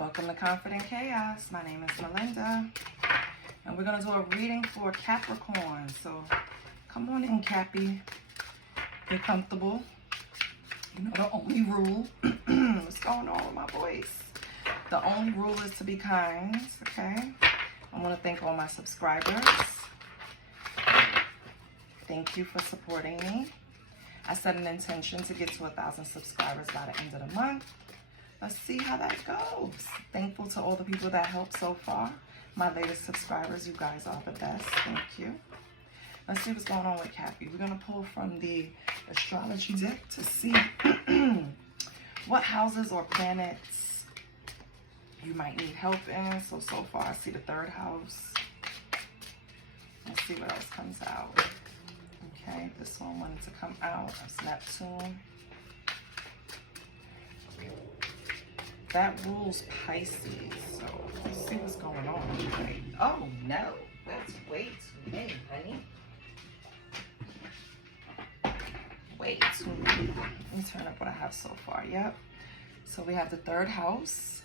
Welcome to Confident Chaos. My name is Melinda, and we're going to do a reading for Capricorn. So come on in, Cappy. Get comfortable. You know the only rule. What's going on with my voice? The only rule is to be kind, okay? I want to thank all my subscribers. Thank you for supporting me. I set an intention to get to 1,000 subscribers by the end of the month. Let's see how that goes. Thankful to all the people that helped so far. My latest subscribers, you guys are the best. Thank you. Let's see what's going on with Cappy. We're going to pull from the astrology deck to see what houses or planets you might need help in. So far I see the 3rd house. Let's see what else comes out. Okay, this one wanted to come out. That's Neptune. That rules Pisces, so let's see what's going on. Oh no, that's way too many, honey. Way too many. Let me turn up what I have so far. Yep. So we have the 3rd house,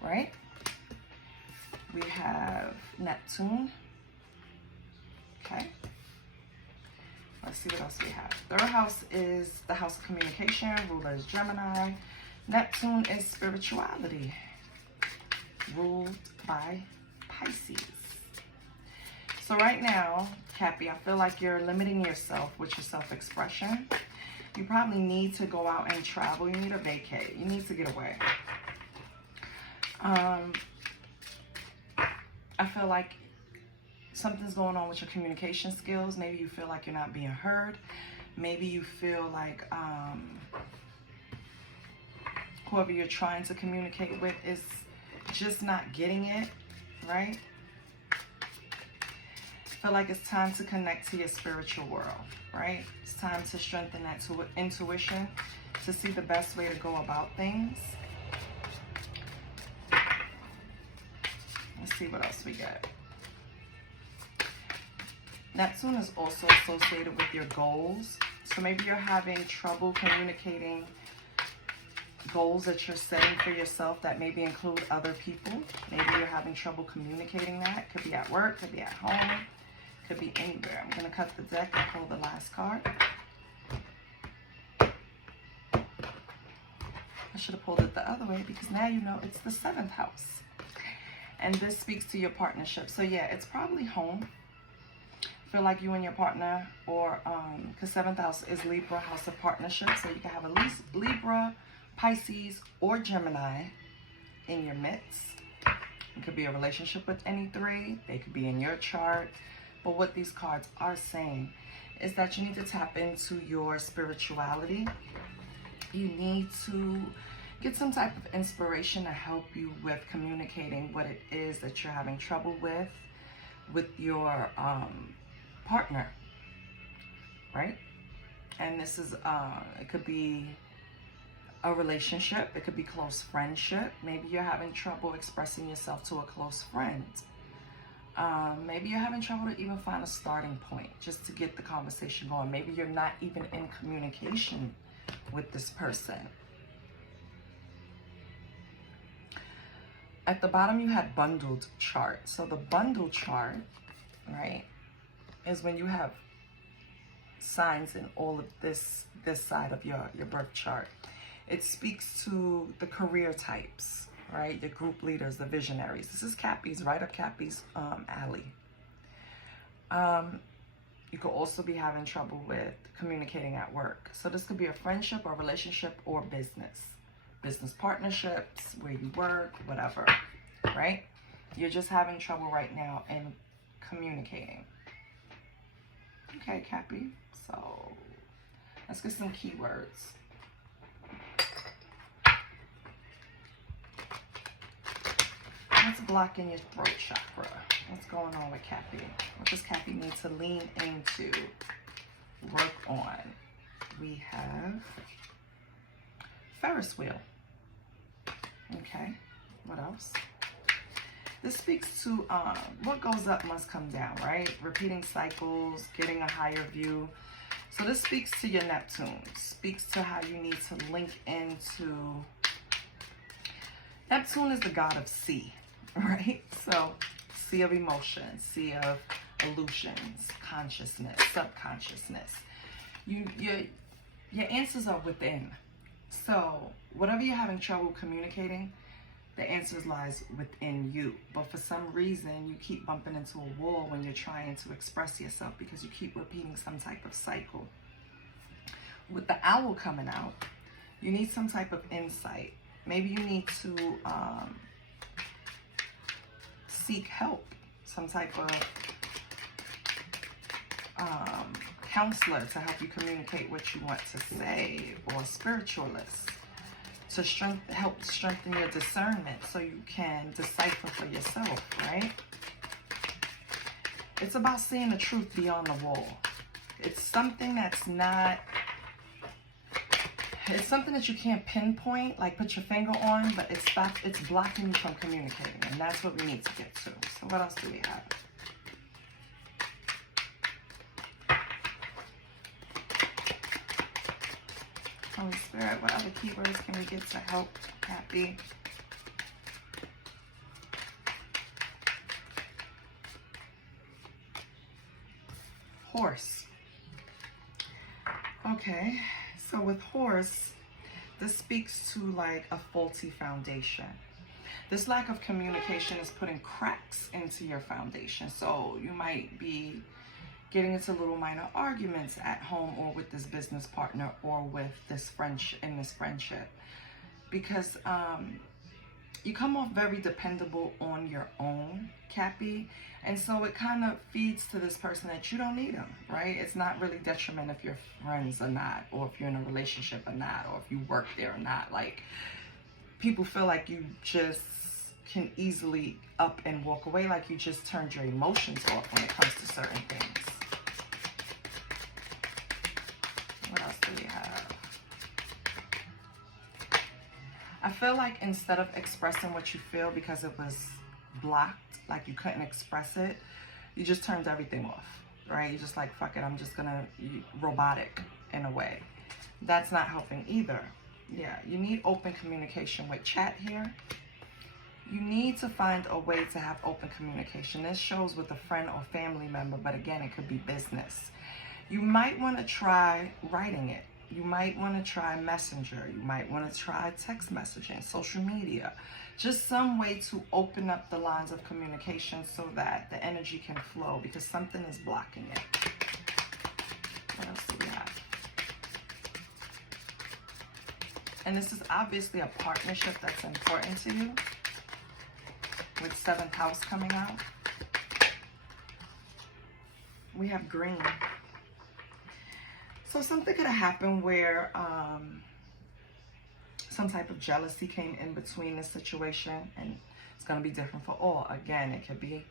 right? We have Neptune. Okay. Let's see what else we have. 3rd house is the house of communication. Ruler is Gemini. Neptune is spirituality, ruled by Pisces. So right now, Cappy, I feel like you're limiting yourself with your self-expression. You probably need to go out and travel. You need to vacate. You need to get away. I feel like something's going on with your communication skills. Maybe you feel like you're not being heard. Maybe you feel like whoever you're trying to communicate with is just not getting it, right? I feel like it's time to connect to your spiritual world, right? It's time to strengthen that intuition to see the best way to go about things. Let's see what else we get. Neptune is also associated with your goals. So maybe you're having trouble communicating goals that you're setting for yourself that maybe include other people. Maybe you're having trouble communicating that. Could be at work, could be at home, could be anywhere. I'm going to cut the deck and pull the last card. I should have pulled it the other way because now you know it's the 7th house. And this speaks to your partnership. So yeah, it's probably home. I feel like you and your partner, or because 7th house is Libra, house of partnership. So you can have at least Libra, Pisces, or Gemini in your midst. It could be a relationship with any 3. They could be in your chart. But what these cards are saying is that you need to tap into your spirituality. You need to get some type of inspiration to help you with communicating what it is that you're having trouble with your partner, right? And this is, it could be a relationship, it could be close friendship. Maybe you're having trouble expressing yourself to a close friend. Maybe you're having trouble to even find a starting point just to get the conversation going. Maybe you're not even in communication with this person. At the bottom you had bundled chart. So the bundle chart, right, is when you have signs in all of this side of your birth chart. It speaks to the career types, right? Your group leaders, the visionaries. This is Cappy's, right up Cappy's alley. You could also be having trouble with communicating at work. So this could be a friendship or relationship or business. Business partnerships, where you work, whatever, right? You're just having trouble right now in communicating. Okay, Cappy. So let's get some keywords. What's blocking your throat chakra? What's going on with Cappy? What does Cappy need to lean into, work on? We have Ferris wheel. Okay, what else? This speaks to what goes up must come down, right? Repeating cycles, getting a higher view. So this speaks to your Neptune, speaks to how you need to link into Neptune is the god of sea, right? So sea of emotions, sea of illusions, consciousness, subconsciousness. Your answers are within. So whatever you're having trouble communicating, the answers lies within you. But for some reason, you keep bumping into a wall when you're trying to express yourself because you keep repeating some type of cycle. With the owl coming out, you need some type of insight. Maybe you need to seek help, some type of counselor to help you communicate what you want to say, or a spiritualist to help strengthen your discernment so you can decipher for yourself, right? It's about seeing the truth beyond the wall. It's something that's not, it's something that you can't pinpoint, like put your finger on, but it's blocking you from communicating, and that's what we need to get to. So what else do we have? Holy Spirit, what other keywords can we get to help Happy? Horse. Okay, so with horse, this speaks to like a faulty foundation. This lack of communication is putting cracks into your foundation. So you might be getting into little minor arguments at home, or with this business partner, or with this friendship, because you come off very dependable on your own, Cappy, and so it kind of feeds to this person that you don't need them, right? It's not really detriment if you're friends or not, or if you're in a relationship or not, or if you work there or not. Like, people feel like you just can easily up and walk away, like you just turned your emotions off when it comes to certain things. What else do we have? I feel like instead of expressing what you feel because it was blocked, like you couldn't express it, you just turned everything off, right? You're just like, fuck it, I'm just gonna, robotic in a way. That's not helping either. Yeah, you need open communication with chat here. You need to find a way to have open communication. This shows with a friend or family member, but again, it could be business. You might want to try writing it. You might want to try Messenger. You might want to try text messaging, social media. Just some way to open up the lines of communication so that the energy can flow, because something is blocking it. What else do we have? And this is obviously a partnership that's important to you, with 7th house coming out. We have green. So something could have happened where some type of jealousy came in between the situation, and it's going to be different for all. Again, it could be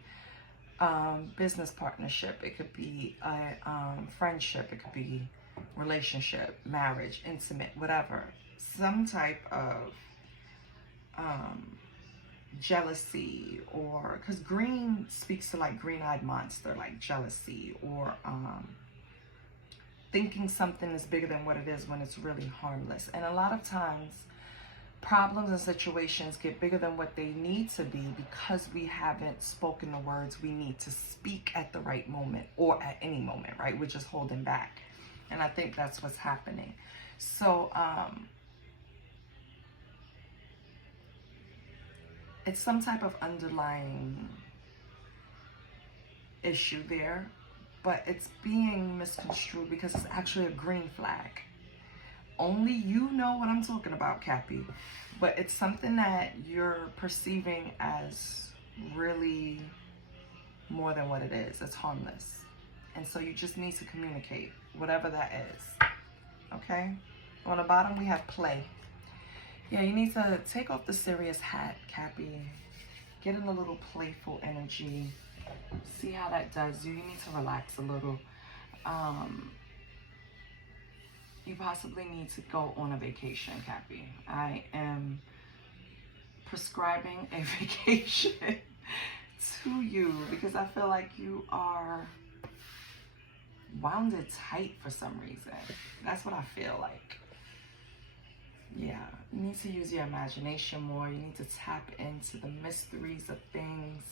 business partnership, it could be friendship, it could be relationship, marriage, intimate, whatever. Some type of jealousy, or because green speaks to like green-eyed monster, like jealousy, or thinking something is bigger than what it is when it's really harmless. And a lot of times problems and situations get bigger than what they need to be because we haven't spoken the words we need to speak at the right moment, or at any moment, right? We're just holding back. And I think that's what's happening. So it's some type of underlying issue there, but it's being misconstrued because it's actually a green flag. Only you know what I'm talking about, Cappy. But it's something that you're perceiving as really more than what it is. It's harmless. And so you just need to communicate, whatever that is. Okay? On the bottom, we have play. Yeah, you need to take off the serious hat, Cappy. Get in a little playful energy. See how that does you. You need to relax a little. You possibly need to go on a vacation, Cappy. I am prescribing a vacation to you because I feel like you are wounded tight for some reason. That's what I feel like. Yeah, you need to use your imagination more. You need to tap into the mysteries of things.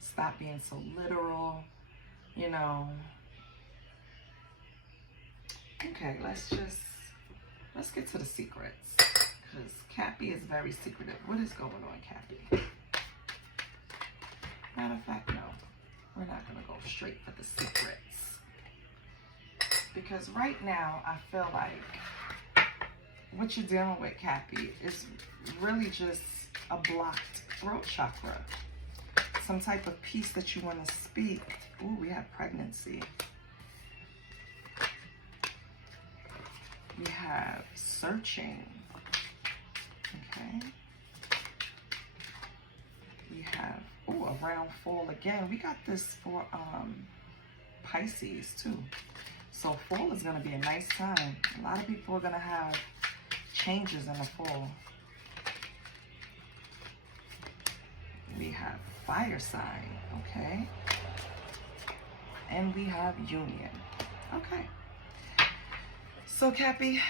Stop being so literal, you know. Okay, let's get to the secrets. Because Cappy is very secretive. What is going on, Cappy? Matter of fact, no. We're not going to go straight for the secrets. Because right now, I feel like what you're dealing with, Cappy, is really just a blocked throat chakra. Some type of peace that you want to speak. Ooh, we have pregnancy. We have searching. Okay. We have, ooh, a round fall again. We got this for Pisces too. So fall is going to be a nice time. A lot of people are going to have changes in the fall. We have fire sign, okay? And we have union. Okay. So Cappy,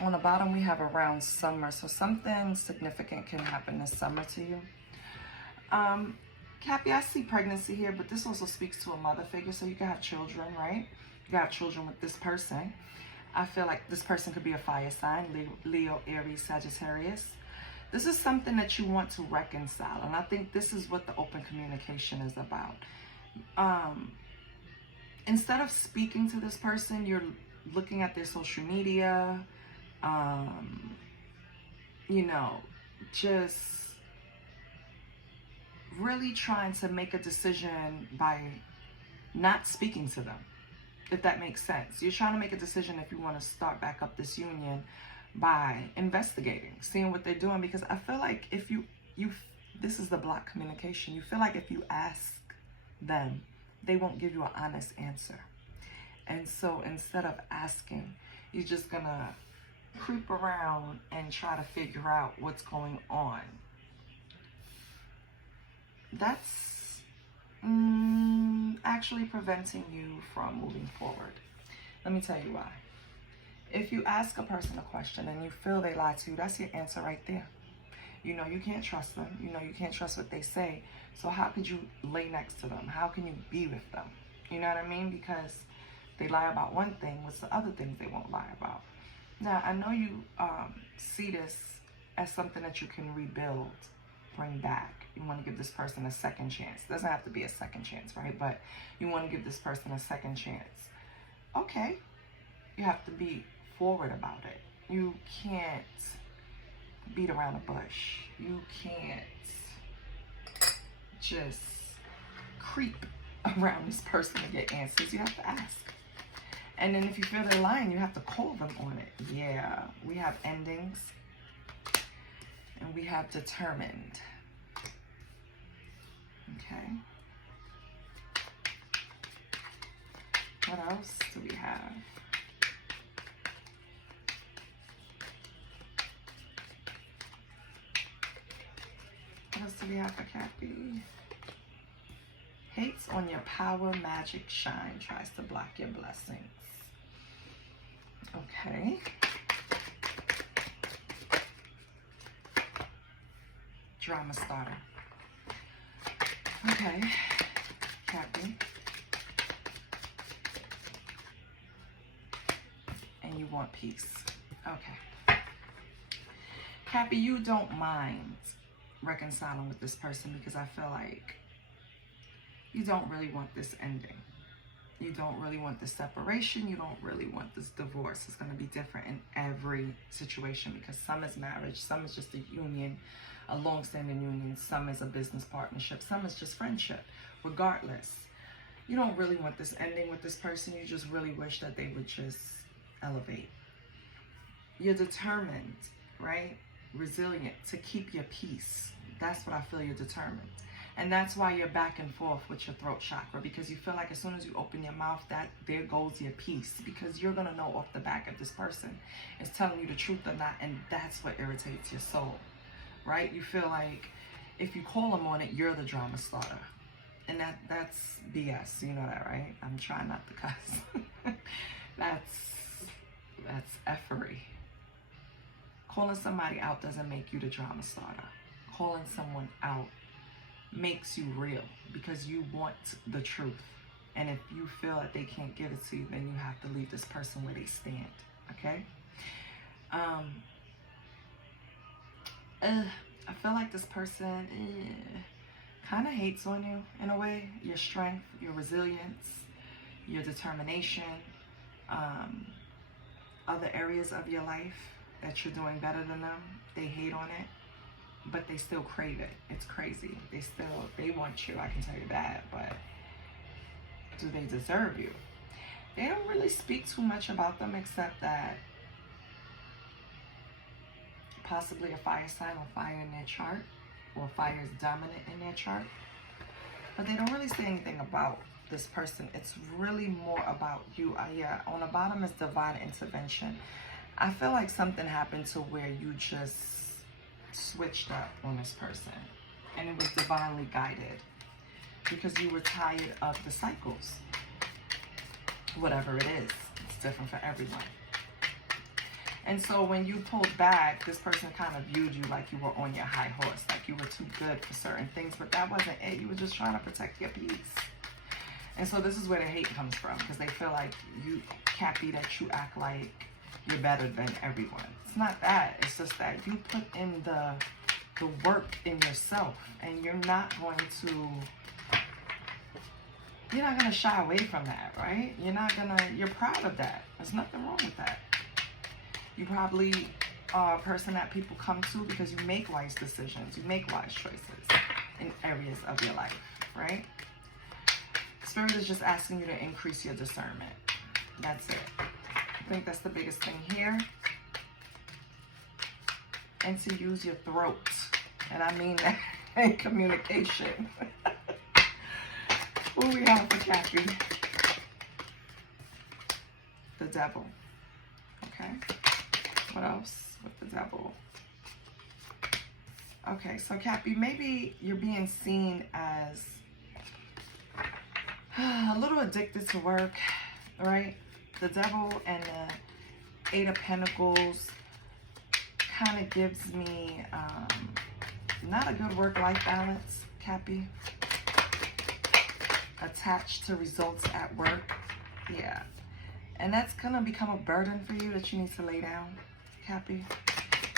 on the bottom we have around summer. So something significant can happen this summer to you. Cappy, I see pregnancy here, but this also speaks to a mother figure. So you can have children, right? You can have children with this person. I feel like this person could be a fire sign, Leo, Aries, Sagittarius. This is something that you want to reconcile. And I think this is what the open communication is about. Instead of speaking to this person, you're looking at their social media, you know, just really trying to make a decision by not speaking to them, if that makes sense. You're trying to make a decision if you want to start back up this union by investigating, seeing what they're doing, because I feel like if you this is the block communication. You feel like if you ask them, they won't give you an honest answer. And so instead of asking, you're just gonna creep around and try to figure out what's going on. That's actually preventing you from moving forward. Let me tell you why. If you ask a person a question and you feel they lie to you, that's your answer right there. You know you can't trust them. You know you can't trust what they say. So how could you lay next to them? How can you be with them? You know what I mean? Because they lie about one thing. What's the other things they won't lie about? Now, I know you see this as something that you can rebuild, bring back. You want to give this person a second chance. It doesn't have to be a second chance, right? But you want to give this person a second chance. Okay. You have to be forward about it. You can't beat around the bush. You can't just creep around this person to get answers. You have to ask. And then if you feel they're lying, you have to call them on it. Yeah, we have endings. And we have determined. Okay. What else do we have? What else do we have for Cappy? Hates on your power, magic, shine, tries to block your blessings. Okay. Drama starter. Okay, Cappy. And you want peace. Okay. Cappy, you don't mind reconciling with this person because I feel like you don't really want this ending. You don't really want this separation. You don't really want this divorce. It's going to be different in every situation because some is marriage, some is just a union, a long-standing union, some is a business partnership, some is just friendship. Regardless, you don't really want this ending with this person. You just really wish that they would just elevate. You're determined, right? Resilient to keep your peace. That's what I feel you're determined. And that's why you're back and forth with your throat chakra, because you feel like as soon as you open your mouth, that there goes your peace, because you're going to know off the back if this person is telling you the truth or not, and that's what irritates your soul, right? You feel like if you call them on it, you're the drama starter, and that's BS. You know that, right? I'm trying not to cuss. That's That's effery. Calling somebody out doesn't make you the drama starter. Calling someone out makes you real because you want the truth. And if you feel that they can't give it to you, then you have to leave this person where they stand. Okay? I feel like this person kind of hates on you in a way. Your strength, your resilience, your determination, other areas of your life that you're doing better than them, they hate on it, but they still crave it. It's crazy. They want you, I can tell you that, but do they deserve you? They don't really speak too much about them except that possibly a fire sign or fire in their chart, or fire is dominant in their chart. But they don't really say anything about this person. It's really more about you. Yeah, on the bottom is divine intervention. I feel like something happened to where you just switched up on this person, and it was divinely guided because you were tired of the cycles. Whatever it is, it's different for everyone. And so when you pulled back, this person kind of viewed you like you were on your high horse, like you were too good for certain things, but that wasn't it. You were just trying to protect your peace. And so this is where the hate comes from, because they feel like you, Cappy, that you act like you're better than everyone. It's not that. It's just that you put in the work in yourself, and you're not going to shy away from that, right? You're proud of that. There's nothing wrong with that. You probably are a person that people come to because you make wise decisions. You make wise choices in areas of your life, right? Spirit is just asking you to increase your discernment. That's it. I think that's the biggest thing here. And to use your throat. And I mean that in communication. What do we have for Cappy? The devil. Okay. What else with the devil? Okay, so Cappy, maybe you're being seen as a little addicted to work, right? The devil and the Eight of Pentacles kind of gives me not a good work-life balance, Cappy. Attached to results at work. Yeah. And that's going to become a burden for you that you need to lay down, Cappy.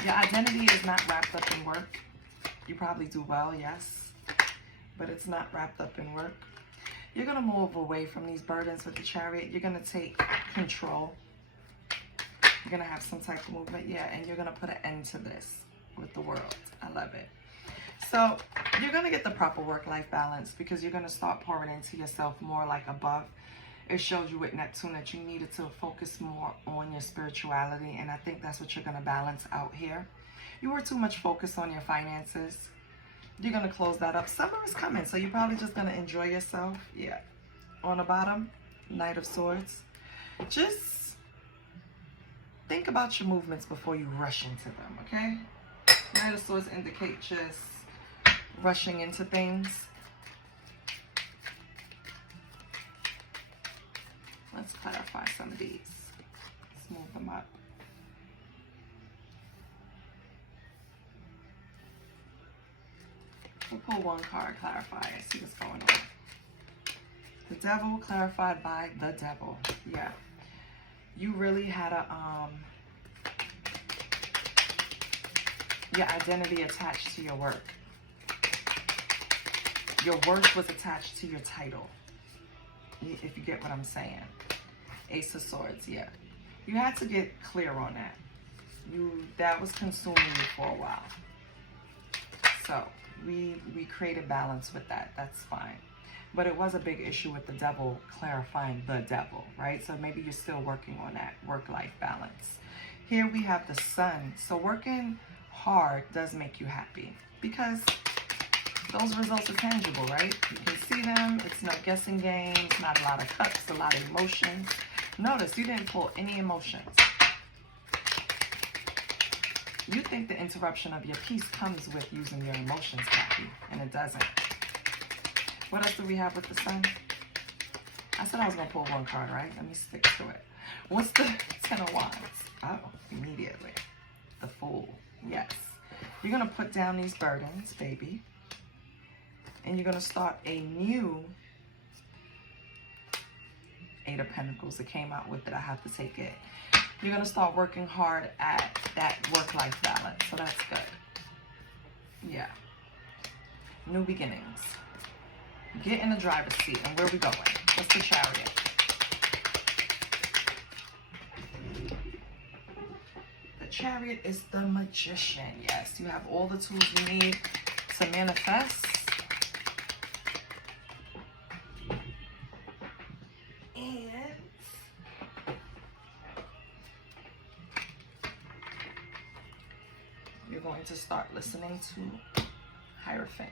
Your identity is not wrapped up in work. You probably do well, yes, but it's not wrapped up in work. You're going to move away from these burdens with the Chariot. You're going to take control. You're going to have some type of movement, yeah, and you're going to put an end to this with the world. I love it. So you're going to get the proper work-life balance because you're going to start pouring into yourself more like above. It showed you with Neptune that you needed to focus more on your spirituality, and I think that's what you're going to balance out here. You were too much focused on your finances. You're going to close that up. Summer is coming, so you're probably just going to enjoy yourself. Yeah. On the bottom, Knight of Swords. Just think about your movements before you rush into them, okay? Knight of Swords indicate just rushing into things. Let's clarify some of these. Let's move them up. We'll pull one card, clarify, and see what's going on. The devil, clarified by the devil. Yeah. You really had your identity attached to your work. Your worth was attached to your title, if you get what I'm saying. Ace of Swords, yeah. You had to get clear on that. That was consuming you for a while. So we created balance with that. That's fine. But it was a big issue with the devil clarifying the devil, right? So maybe you're still working on that work-life balance. Here we have the Sun. So working hard does make you happy because those results are tangible, right? You can see them. It's no guessing games, not a lot of cuts, a lot of emotions. Notice you didn't pull any emotions. You think the interruption of your peace comes with using your emotions, Cappy, and it doesn't. What else do we have with the Sun? I said I was going to pull one card, right? Let me stick to it. What's the Ten of Wands? Oh, immediately. The Fool. Yes. You're going to put down these burdens, baby. And you're going to start a new Eight of Pentacles. It came out with it. I have to take it. You're going to start working hard at that work-life balance. So that's good. Yeah. New beginnings. Get in the driver's seat. And where are we going? What's the Chariot? The Chariot is the Magician. Yes, you have all the tools you need to manifest. And you're going to start listening to Hierophant,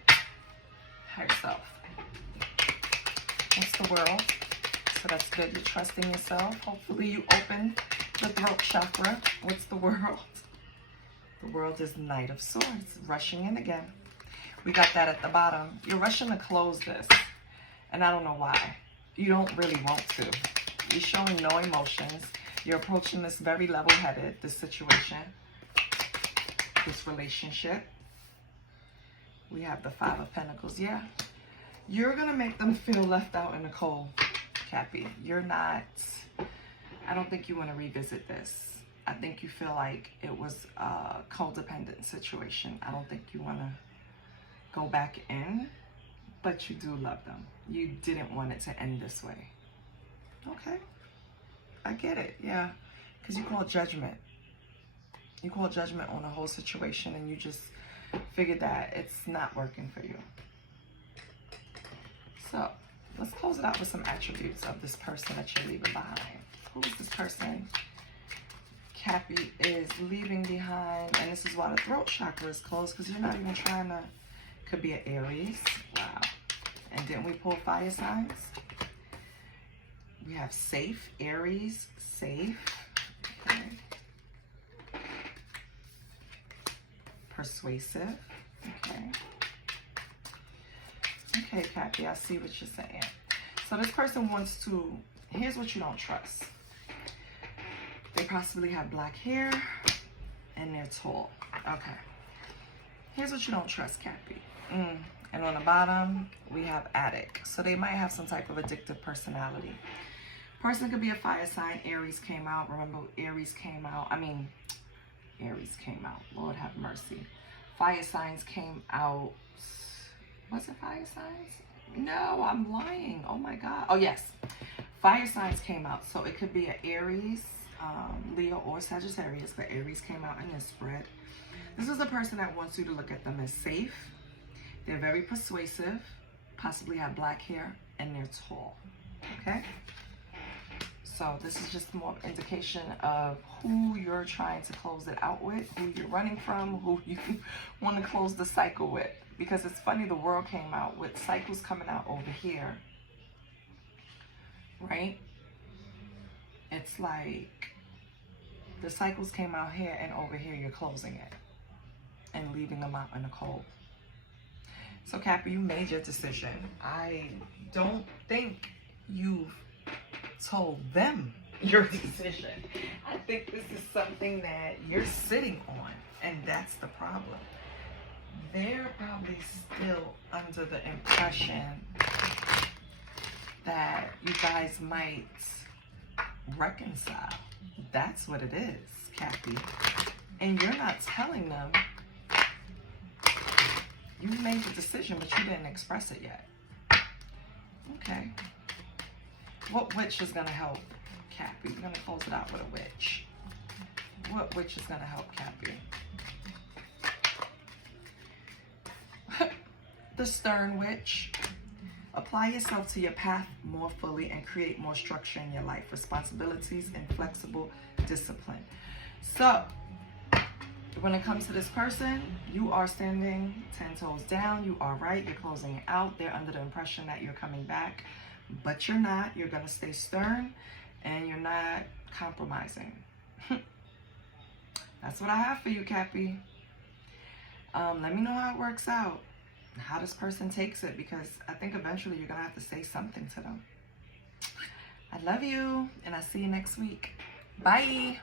higher self. What's the World? So that's good. You're trusting yourself. Hopefully you open the throat chakra. What's the World? The World is Knight of Swords. Rushing in again. We got that at the bottom. You're rushing to close this. And I don't know why. You don't really want to. You're showing no emotions. You're approaching this very level-headed, this situation, this relationship. We have the Five of Pentacles. Yeah. You're going to make them feel left out in the cold, Cappy. You're not... I don't think you want to revisit this. I think you feel like it was a codependent situation. I don't think you want to go back in, but you do love them. You didn't want it to end this way. Okay. I get it. Yeah. Because you call judgment. You call judgment on the whole situation, and you just figured that it's not working for you. So let's close it out with some attributes of this person that you're leaving behind. Who is this person Cappy is leaving behind? And this is why the throat chakra is closed, because you're not even trying to... Could be an Aries. Wow. And didn't we pull fire signs? We have safe, Aries, safe. Okay. Persuasive. Okay. Okay, Cappy, I see what you're saying. So this person wants to... Here's what you don't trust. They possibly have black hair and they're tall. Okay. Here's what you don't trust, Cappy. And on the bottom, we have addict. So they might have some type of addictive personality. Person could be a fire sign. Aries came out. Remember, Aries came out. Aries came out. Lord have mercy. Fire signs came out. Was it fire signs? No, I'm lying. Oh my God. Oh, yes. Fire signs came out. So it could be an Aries, Leo, or Sagittarius. But Aries came out in this spread. This is a person that wants you to look at them as safe. They're very persuasive. Possibly have black hair. And they're tall. Okay? So this is just more indication of who you're trying to close it out with, who you're running from, who you want to close the cycle with. Because it's funny, the World came out with cycles coming out over here. Right? It's like the cycles came out here, and over here you're closing it and leaving them out in the cold. So Cappy, you made your decision. I don't think you've told them your decision. I think this is something that you're sitting on, and that's the problem. They're probably still under the impression that you guys might reconcile. That's what it is, Cappy. And you're not telling them you made the decision, but you didn't express it yet. Okay. What witch is going to help Cappy? We're going to close it out with a witch. What witch is going to help Cappy? The Stern Witch. Apply yourself to your path more fully and create more structure in your life. Responsibilities and flexible discipline. So, when it comes to this person, you are standing 10 toes down. You are right. You're closing it out. They're under the impression that you're coming back. But you're not. You're going to stay stern. And you're not compromising. That's what I have for you, Cappy. Let me know how it works out. How this person takes it. Because I think eventually you're going to have to say something to them. I love you, and I'll see you next week. Bye.